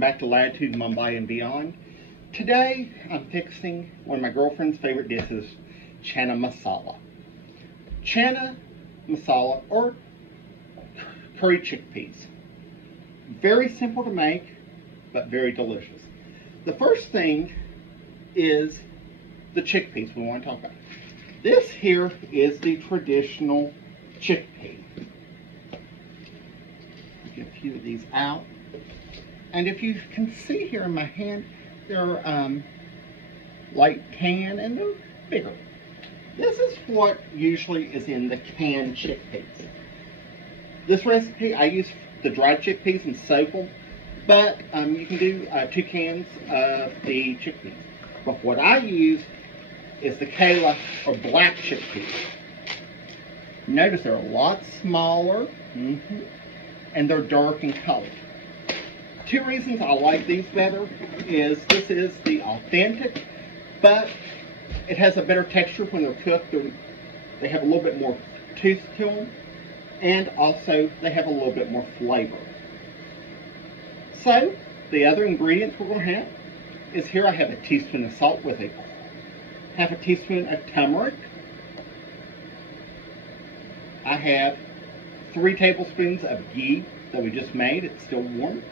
welcome back to Latitude, Mumbai and Beyond. Today I'm fixing one of my girlfriend's favorite dishes, channa masala. Channa masala or curry chickpeas. Very simple to make, but very delicious. The first thing is the chickpeas we want to talk about. This here is the traditional chickpea. Get a few of these out. And if you can see here in my hand, they're light tan and they're bigger. This is what usually is in the canned chickpeas. This recipe, I use the dried chickpeas and soak them, but you can do 2 cans of the chickpeas. But what I use is the Kala or black chickpeas. Notice they're a lot smaller, and they're dark in color. 2 reasons I like these better is this is the authentic, but it has a better texture when they're cooked. They have a little bit more tooth to them, and also they have a little bit more flavor. So the other ingredients we're going to have is here I have a teaspoon of salt with a half a teaspoon of turmeric. I have 3 tablespoons of ghee that we just made. It's still warm.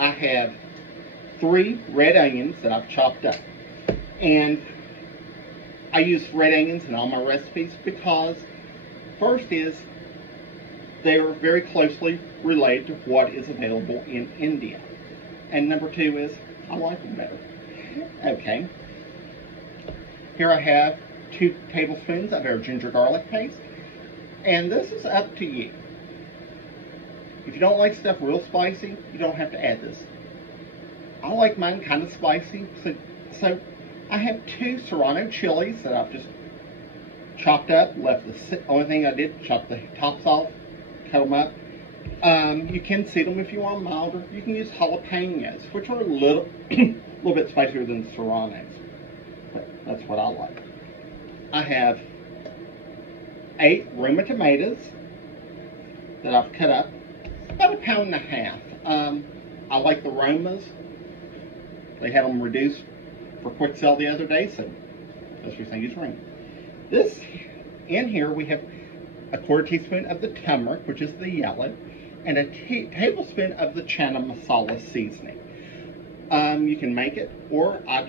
I have 3 red onions that I've chopped up. And I use red onions in all my recipes because first is they're very closely related to what is available in India. And number 2 is I like them better. Okay. Here I have 2 tablespoons of our ginger garlic paste. And this is up to you. If you don't like stuff real spicy, you don't have to add this. I like mine kind of spicy, so I have 2 serrano chilies that I've just chopped up. Left the only thing I did, chop the tops off, cut them up. You can seed them if you want milder. You can use jalapenos, which are a little bit spicier than the serranos. But that's what I like. I have 8 Roma tomatoes that I've cut up. About 1.5 pounds. I like the Romas. They had them reduced for quick sale the other day, so that's what I use Roma. This, in here, we have a 1/4 teaspoon of the turmeric, which is the yellow, and a tablespoon of the channa masala seasoning. You can make it, or I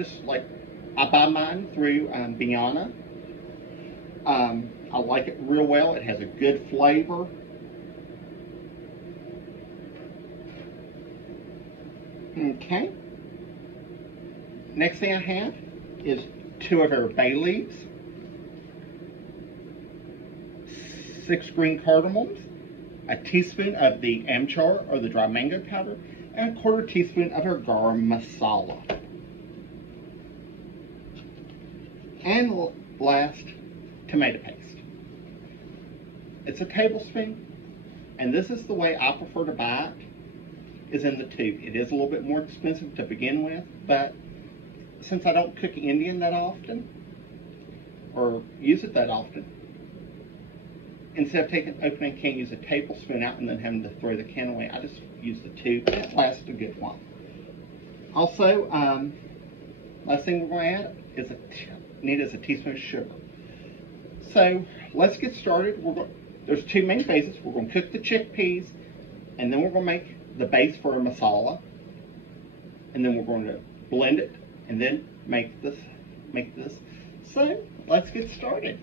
buy mine through Beyond. I like it real well. It has a good flavor. Okay. Next thing I have is 2 of our bay leaves, 6 green cardamoms, a teaspoon of the amchar or the dry mango powder, and a 1/4 teaspoon of our garam masala. And last, tomato paste. It's a tablespoon, and this is the way I prefer to buy it, is in the tube. It is a little bit more expensive to begin with, but since I don't cook Indian that often, or use it that often, instead of opening a can, use a tablespoon out and then having to throw the can away, I just use the tube. It lasts a good while. Also, last thing we're going to add is a teaspoon of sugar. So let's get started. There's 2 main phases. We're going to cook the chickpeas, and then we're going to make the base for a masala, and then we're going to blend it, and then make this. So let's get started.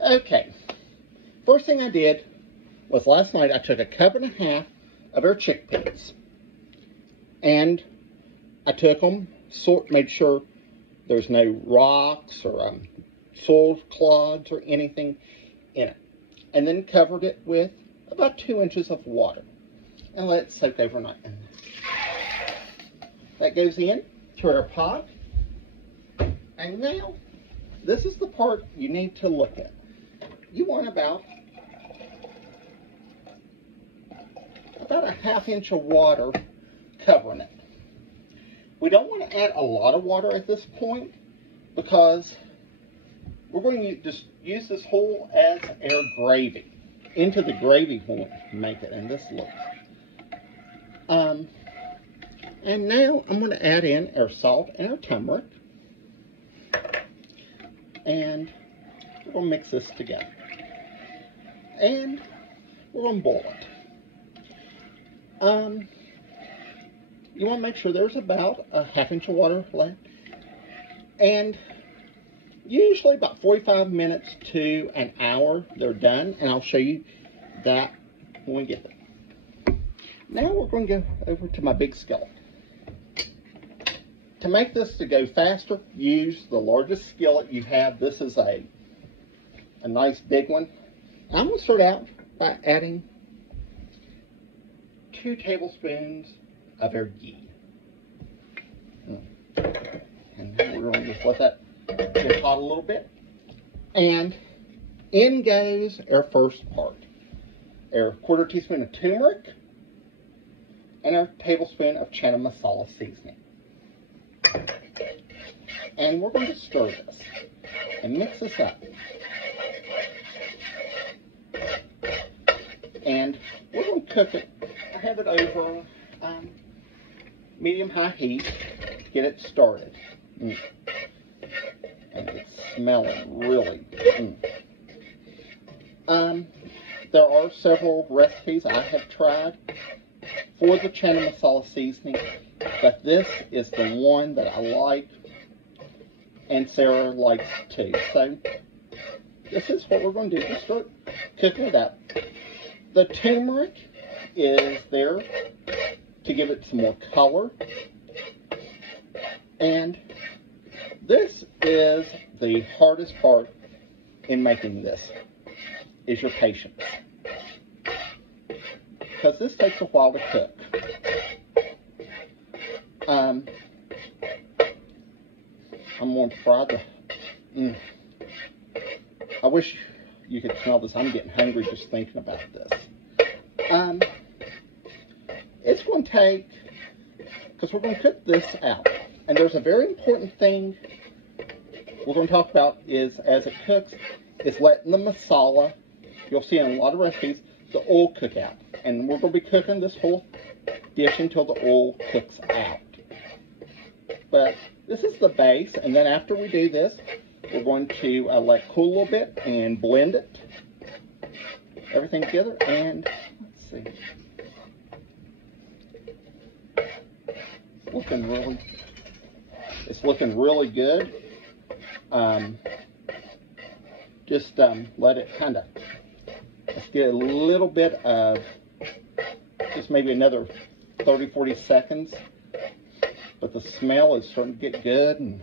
Okay, first thing I did was last night I took 1.5 cups of our chickpeas, and I took them, made sure there's no rocks or soil clods or anything in it, and then covered it with about 2 inches of water and let it soak overnight. That goes in to our pot, and now this is the part you need to look at. You want about a 1/2 inch of water covering it. We don't want to add a lot of water at this point because we're going to just use this whole as our gravy. Into the gravy we'll make it, and this looks. And now I'm going to add in our salt and our turmeric. And we're going to mix this together. And we're going to boil it. You want to make sure there's about a ½ inch of water left. And usually about 45 minutes to an hour they're done. And I'll show you that when we get there. Now we're going to go over to my big skillet. To make this to go faster, use the largest skillet you have. This is a nice big one. I'm going to start out by adding 2 tablespoons of our ghee. And then we're going to just let that get hot a little bit. And in goes our first part. Our 1/4 teaspoon of turmeric and our tablespoon of channa masala seasoning. And we're going to stir this and mix this up. And we're going to cook it. I have it over medium-high heat to get it started. And it's smelling really. There are several recipes I have tried for the channa masala seasoning, but this is the one that I like, and Sarah likes too. So this is what we're going to do. Just start cooking it up. The turmeric is there to give it some more color, and this is the hardest part in making this, is your patience. Because this takes a while to cook. I'm going to fry the... I wish you could smell this. I'm getting hungry just thinking about this. It's going to take... Because we're going to cook this out. And there's a very important thing we're going to talk about is, as it cooks, is letting the masala, you'll see in a lot of recipes, the oil cook out. And we're going to be cooking this whole dish until the oil cooks out. But this is the base, and then after we do this, we're going to let it cool a little bit and blend it, everything together. And let's see, it's looking really good. Just let it kind of, let's get a little bit of, just maybe another 30-40 seconds. But the smell is starting to get good.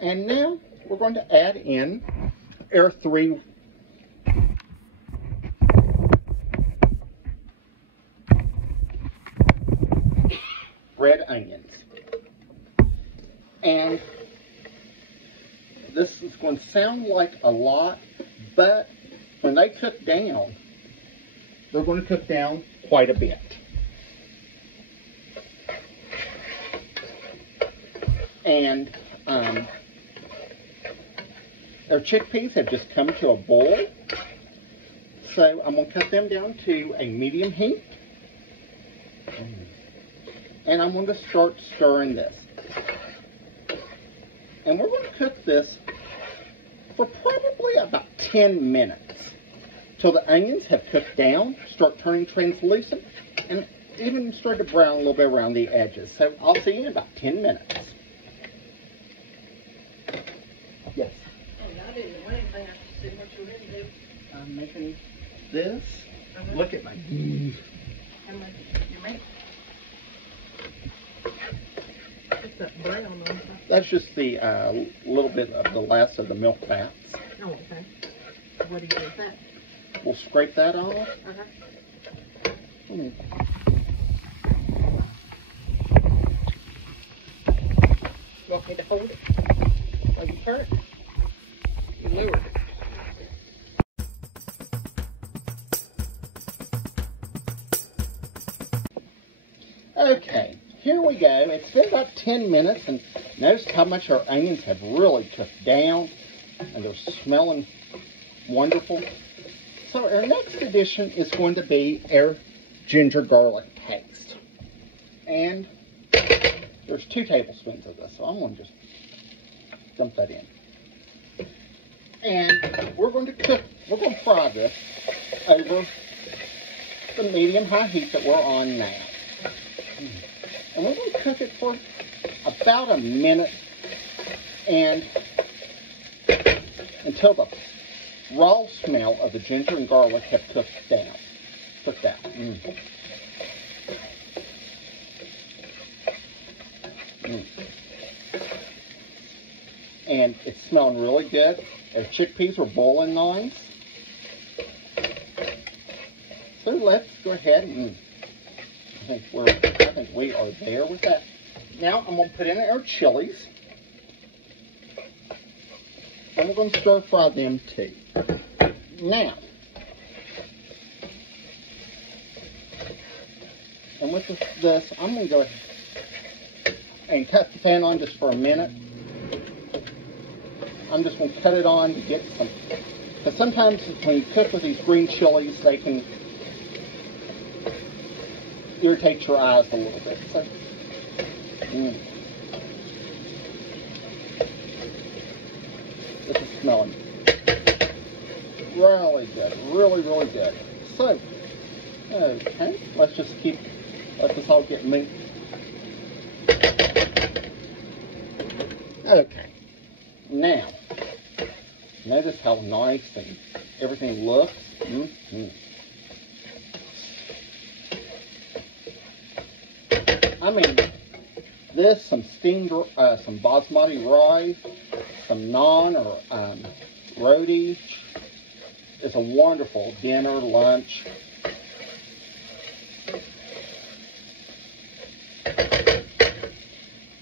And now we're going to add in our 3 red onions. And this is going to sound like a lot, but when they cook down, they're going to cook down quite a bit. And our chickpeas have just come to a boil, so I'm going to cut them down to a medium heat. And I'm going to start stirring this. And we're going to cook this for probably about 10 minutes till the onions have cooked down, start turning translucent, and even start to brown a little bit around the edges. So I'll see you in about 10 minutes. Yes? Oh, I didn't do anything. I just see what you were going to do. I'm making this. Look at my... How much you make? What's that brown on top? That's just the little bit of the last of the milk fats. Oh, okay. What do you do with that? We'll scrape that off. You want me to hold it while you turn it? You lowered it. here we go. It's been about 10 minutes, and notice how much our onions have really cooked down, and they're smelling wonderful. So our next addition is going to be our ginger garlic paste. And there's 2 tablespoons of this, so I'm going to just dump that in. And we're going to fry this over the medium-high heat that we're on now. And we're going to cook it for about a minute, and until the raw smell of the ginger and garlic have cooked out. And it's smelling really good. Our chickpeas are boiling nice. So let's go ahead and I think we are there with that. Now I'm going to put in our chilies. And we're going to stir fry them too. Now, and with this, I'm going to go ahead and cut the pan on just for a minute. I'm just going to cut it on to get some, because sometimes when you cook with these green chilies, they can irritate your eyes a little bit. So, this is smelling really good, really good. So, okay, let's just let this all get me. Okay, now, notice how nice and everything looks. I mean, this, some steamed, some basmati rice, some naan or roti is a wonderful dinner, lunch.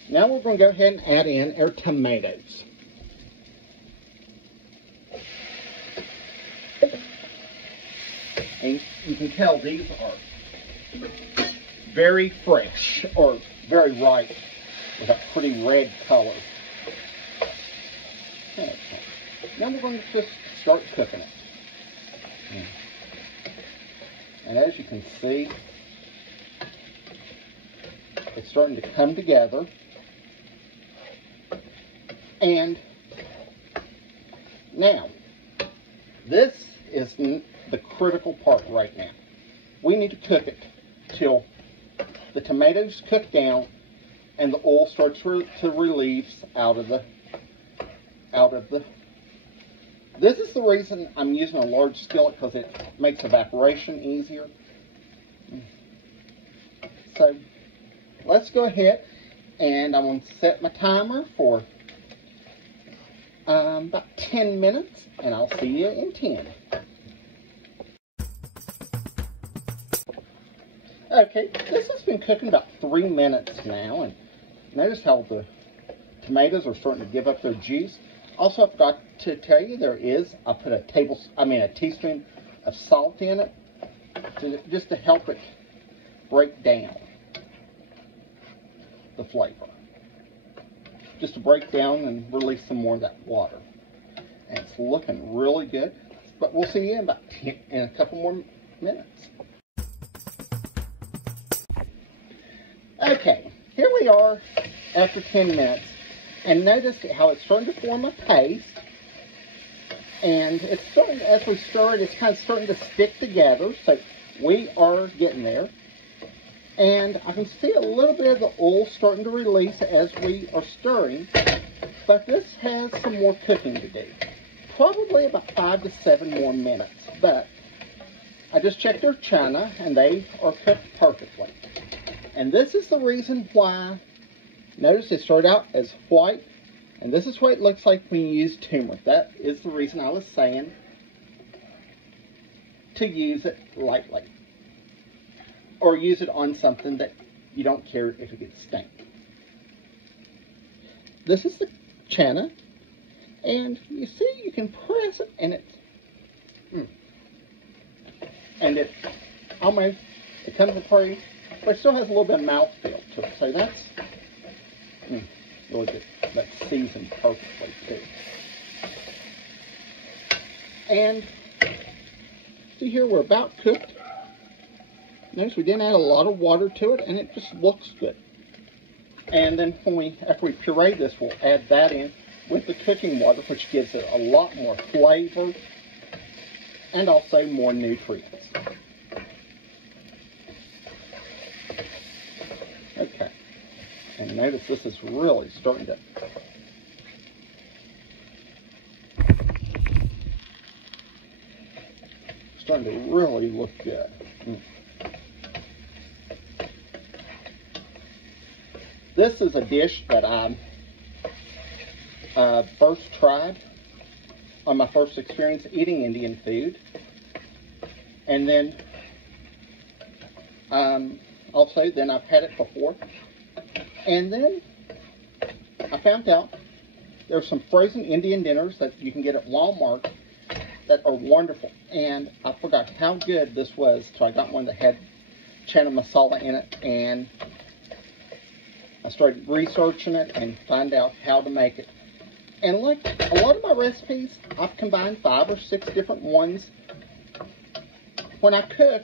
Now we're going to go ahead and add in our tomatoes. And you can tell these are very fresh, or very ripe, with a pretty red color. Okay. Now we're going to just start cooking it. And as you can see, it's starting to come together. And now, this is the critical part right now. We need to cook it till the tomatoes cook down and the oil starts to release out of the. This is the reason I'm using a large skillet, because it makes evaporation easier. So let's go ahead, and I'm going to set my timer for about 10 minutes, and I'll see you in 10. Okay, this has been cooking about 3 minutes now, and notice how the tomatoes are starting to give up their juice. Also, I forgot to tell you, I put a teaspoon of salt in it, just to help it break down the flavor. Just to break down and release some more of that water. And it's looking really good, but we'll see you in a couple more minutes. Okay, here we are after 10 minutes, and notice how it's starting to form a paste, and it's starting, as we stir it, it's kind of starting to stick together, so we are getting there. And I can see a little bit of the oil starting to release as we are stirring, but this has some more cooking to do. Probably about 5 to 7 more minutes, but I just checked their channa, and they are cooked perfectly. And this is the reason why, notice it started out as white, and this is what it looks like when you use turmeric. That is the reason I was saying to use it lightly. Or use it on something that you don't care if it gets stained. This is the channa, and you see you can press it, and it almost, it comes apart, but it still has a little bit of mouthfeel to perfect. So that's really good. That's seasoned perfectly too. And see here, we're about cooked. Notice we didn't add a lot of water to it, and it just looks good. And then after we puree this, we'll add that in with the cooking water, which gives it a lot more flavor and also more nutrients. Okay. And notice this is really starting to really look good. This is a dish that I first tried on my first experience eating Indian food. And then also, then I've had it before. And then I found out there's some frozen Indian dinners that you can get at Walmart that are wonderful. And I forgot how good this was until I got one that had channa masala in it, and I started researching it and find out how to make it. And like a lot of my recipes, I've combined 5 or 6 different ones. When I cook,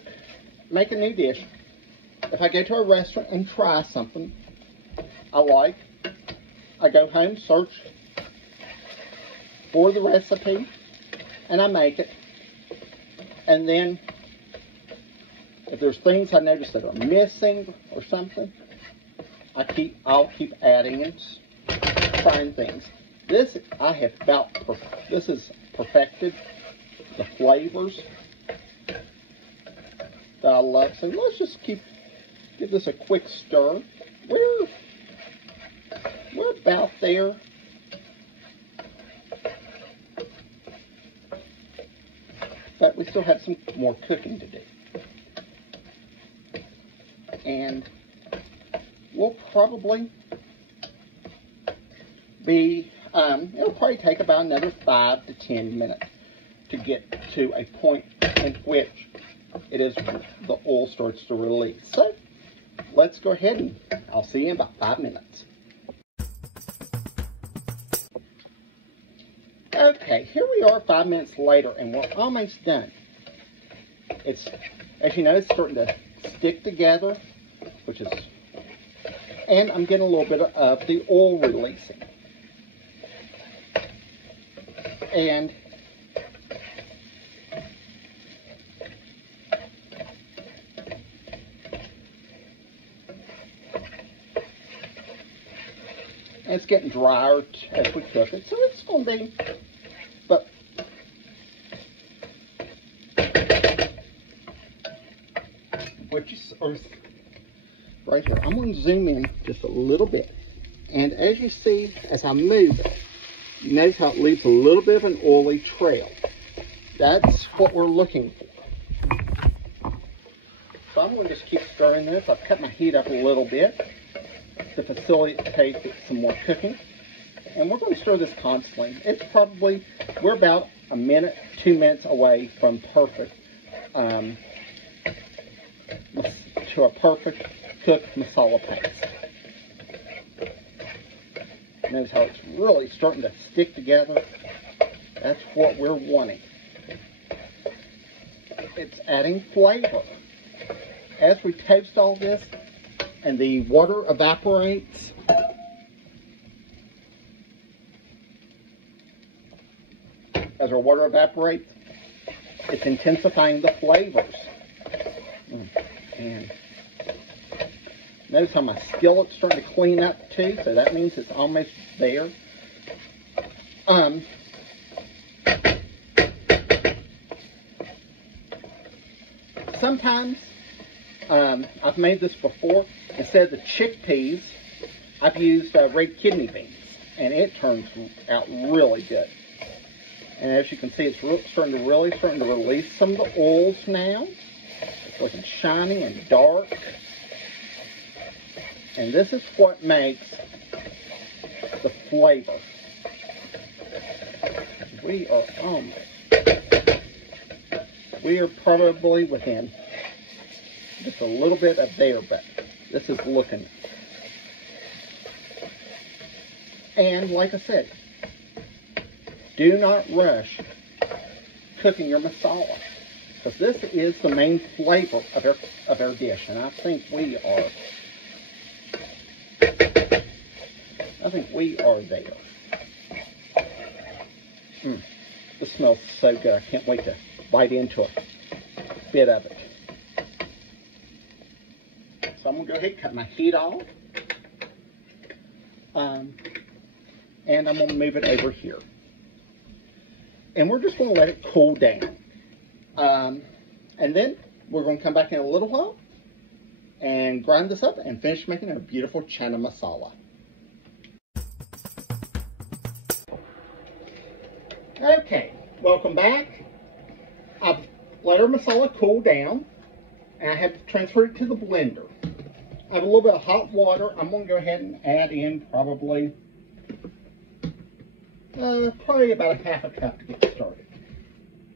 make a new dish, if I go to a restaurant and try something I go home, search for the recipe, and I make it. And then if there's things I notice that are missing or something, I'll keep adding and trying things. This is perfected the flavors that I love. So let's just give this a quick stir. We're about there. But we still have some more cooking to do. And we'll probably it'll probably take about another 5 to 10 minutes to get to a point in which the oil starts to release. So let's go ahead and I'll see you in about 5 minutes. Okay, here we are 5 minutes later, and we're almost done. As you know, it's starting to stick together, and I'm getting a little bit of the oil releasing. And it's getting drier as we cook it, so it's going to be, but right here, I'm going to zoom in just a little bit, and as you see, as I move it, you notice how it leaves a little bit of an oily trail. That's what we're looking for. So I'm going to just keep stirring this. I've cut my heat up a little bit to facilitate some more cooking. And we're going to stir this constantly. We're about a minute, 2 minutes away from perfect, to a perfect cooked masala paste. Notice how it's really starting to stick together. That's what we're wanting. It's adding flavor. As we toast all this and the water evaporates, it's intensifying the flavors. And notice how my skillet's starting to clean up too, so that means it's almost there. Sometimes, I've made this before, instead of the chickpeas, I've used red kidney beans, and it turns out really good. And as you can see, it's starting to release some of the oils now. It's looking shiny and dark. And this is what makes the flavor. We are probably within just a little bit of there, but this is looking And like I said, do not rush cooking your masala, because this is the main flavor of our dish, and I think we are there. This smells so good. I can't wait to bite into a bit of it. So I'm going to go ahead and cut my heat off. And I'm going to move it over here. And we're just going to let it cool down. And then we're going to come back in a little while and grind this up and finish making a beautiful channa masala. Okay, welcome back. I've let our masala cool down, and I have transferred it to the blender. I have a little bit of hot water. I'm going to go ahead and add in probably about a half a cup to get started.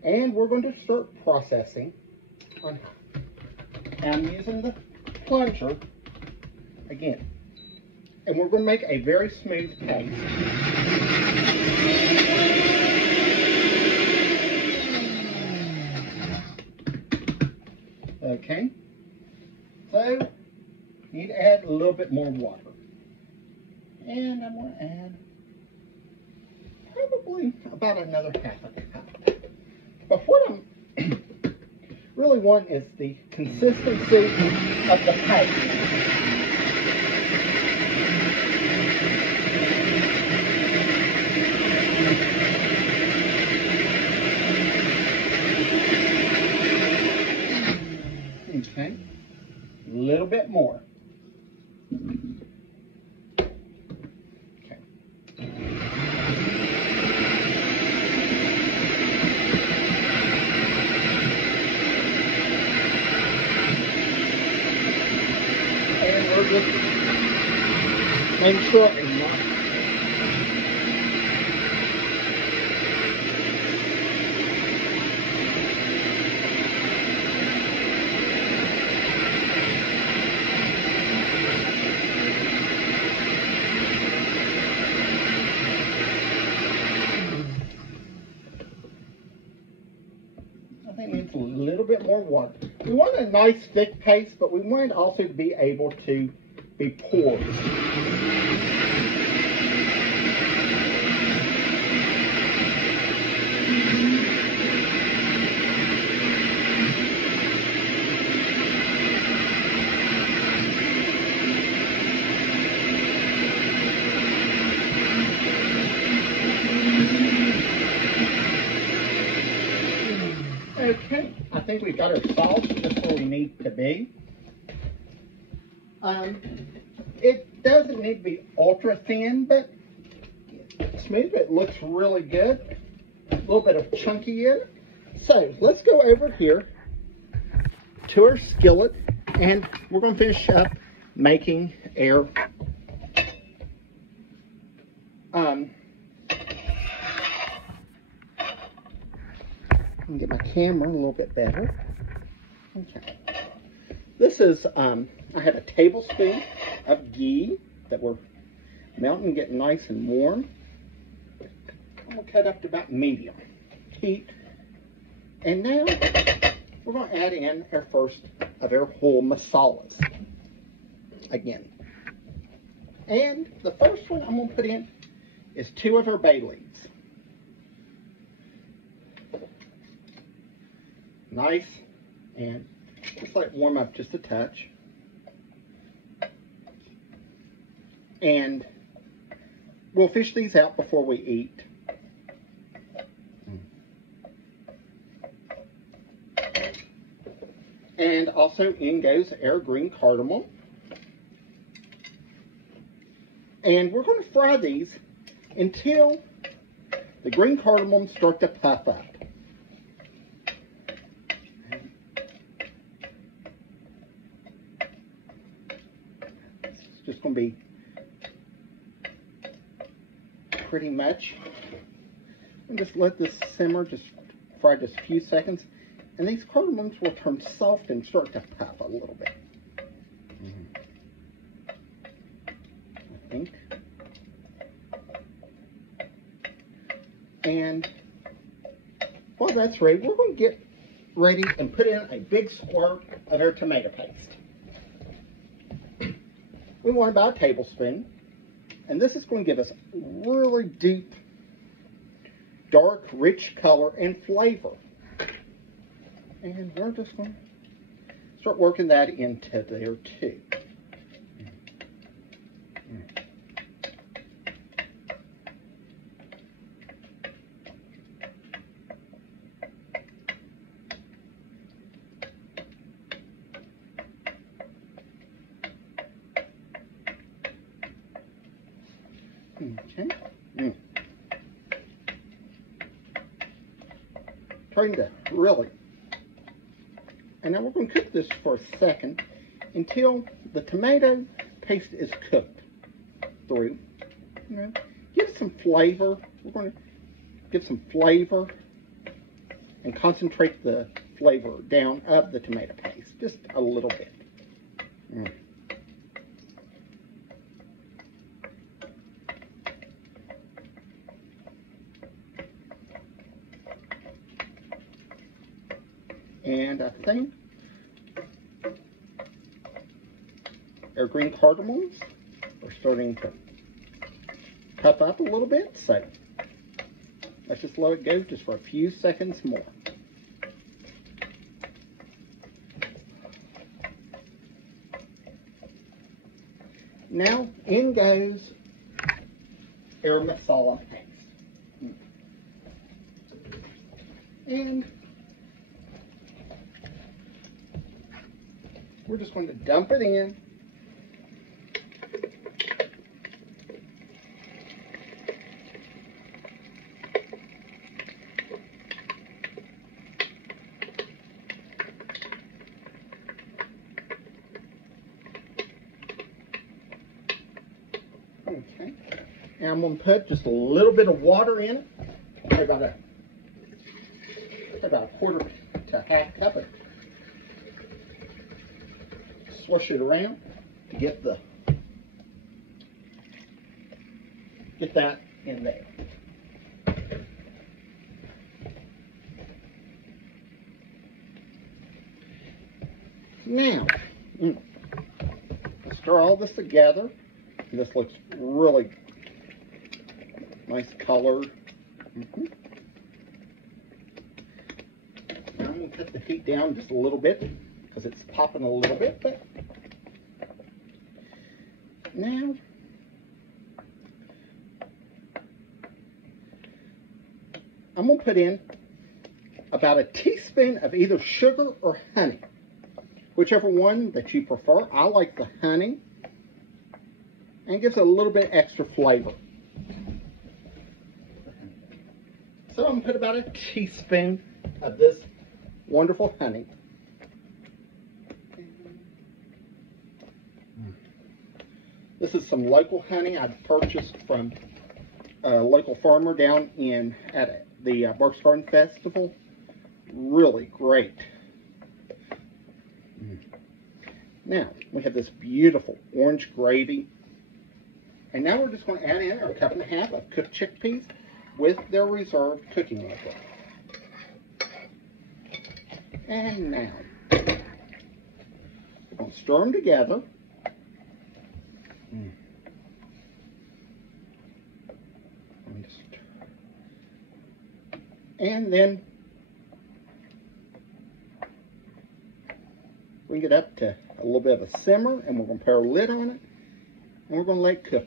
And we're going to start processing on high. And I'm using the plunger again. And we're going to make a very smooth paste. Okay, so need to add a little bit more water. And I'm going to add probably about another half a cup. But what I'm really want is the consistency of the paste. Okay, a little bit more. Okay. And we're just making sure it's not. I think it needs a little bit more water. We want a nice thick paste, but we want it also to be able to be poured. Okay, I think we've got our sauce just where we need to be. It doesn't need to be ultra thin, but smooth. It looks really good. A little bit of chunky in it. So let's go over here to our skillet, and we're going to finish up making our get my camera a little bit better. Okay. This is, I have a tablespoon of ghee that we're melting and getting nice and warm. I'm going to cut up to about medium heat. And now we're going to add in our first of our whole masalas again. And the first one I'm going to put in is 2 of our bay leaves. Nice, and just let it warm up just a touch. And we'll fish these out before we eat. And also in goes our green cardamom. And we're going to fry these until the green cardamom start to puff up. Just going to be pretty much, and just let this simmer, just fry just a few seconds, and these cardamoms will turn soft and start to puff a little bit. I think. And while that's ready, we're going to get ready and put in a big squirt of our tomato paste. We want about a tablespoon. And this is going to give us really deep, dark, rich color and flavor. And we're just going to start working that into there too. Okay. Trying to really. And now we're going to cook this for a second until the tomato paste is cooked through. You know, give some flavor. We're going to give some flavor and concentrate the flavor down of the tomato paste just a little bit. And I think our green cardamoms are starting to puff up a little bit, so let's just let it go just for a few seconds more. Now in goes our masala paste. And we're just going to dump it in. Okay. And I'm going to put just a little bit of water in it. About a quarter to half cup of it. Swish it around to get that in there. Now, stir all this together. This looks really nice color. I'm going to cut the heat down just a little bit because it's popping a little bit, but now I'm going to put in about a teaspoon of either sugar or honey, whichever one that you prefer. I like the honey, and it gives it a little bit extra flavor. So I'm going to put about a teaspoon of this wonderful honey. This is some local honey I purchased from a local farmer down at the Berks Garden Festival. Really great. Now, we have this beautiful orange gravy. And now we're just going to add in our cup and a half of cooked chickpeas with their reserved cooking liquid. And now, we're going to stir them together. And then bring it up to a little bit of a simmer, and we're going to put our lid on it, and we're going to let it cook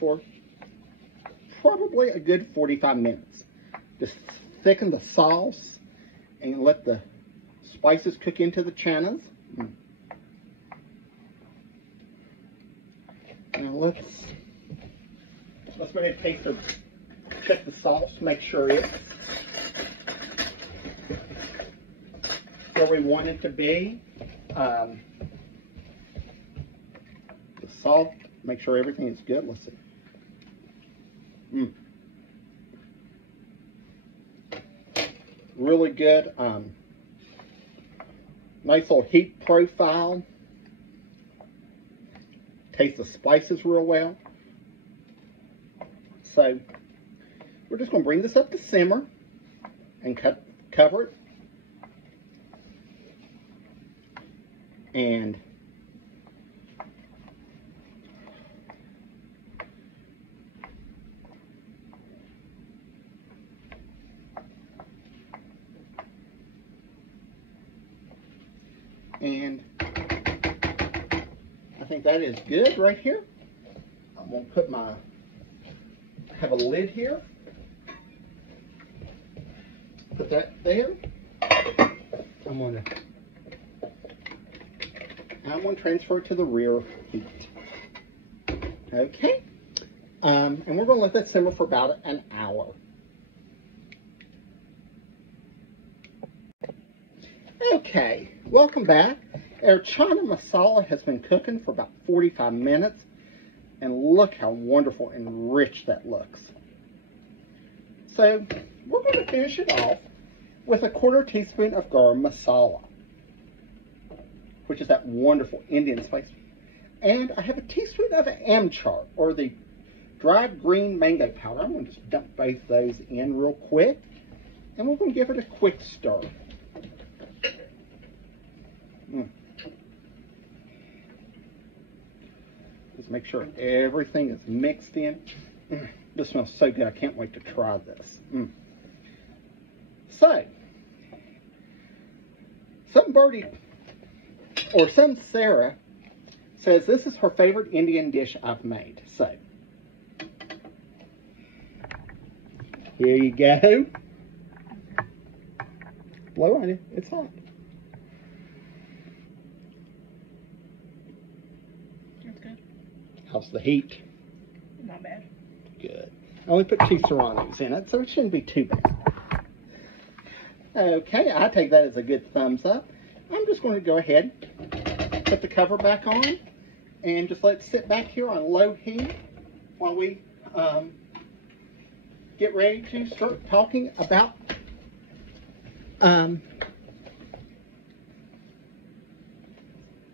for probably a good 45 minutes. Just thicken the sauce and let the spices cook into the channas. Now let's go ahead and taste check the sauce, make sure it's where we want it to be. The salt, make sure everything is good. Let's see. Really good. Nice little heat profile. Taste the spices real well. So we're just going to bring this up to simmer and cover it. And I think that is good right here. I'm going to put have a lid here. Put that there. I'm going to transfer it to the rear heat. Okay. And we're going to let that simmer for about an hour. Okay, welcome back. Our channa masala has been cooking for about 45 minutes. And look how wonderful and rich that looks. So we're going to finish it off with a 1/4 teaspoon of garam masala, which is that wonderful Indian spice. And I have a teaspoon of amchar, or the dried green mango powder. I'm going to just dump both those in real quick. And we're going to give it a quick stir. Just make sure everything is mixed in. This smells so good. I can't wait to try this. So, some birdie, or some Sarah, says this is her favorite Indian dish I've made. So, here you go. Blow on it. It's hot. How's the heat? Not bad. Good. I only put 2 serranos in it, so it shouldn't be too bad. Okay, I take that as a good thumbs up. I'm just going to go ahead, put the cover back on, and just let it sit back here on low heat while we get ready to start talking about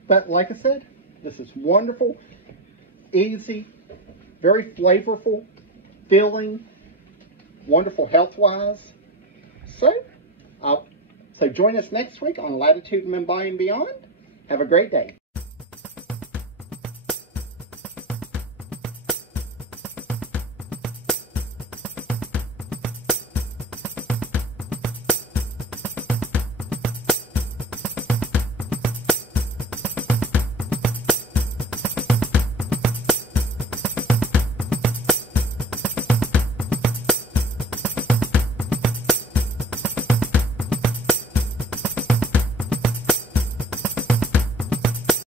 but like I said, this is wonderful, easy, very flavorful, filling, wonderful health-wise. So join us next week on Latitude Mumbai and Beyond. Have a great day.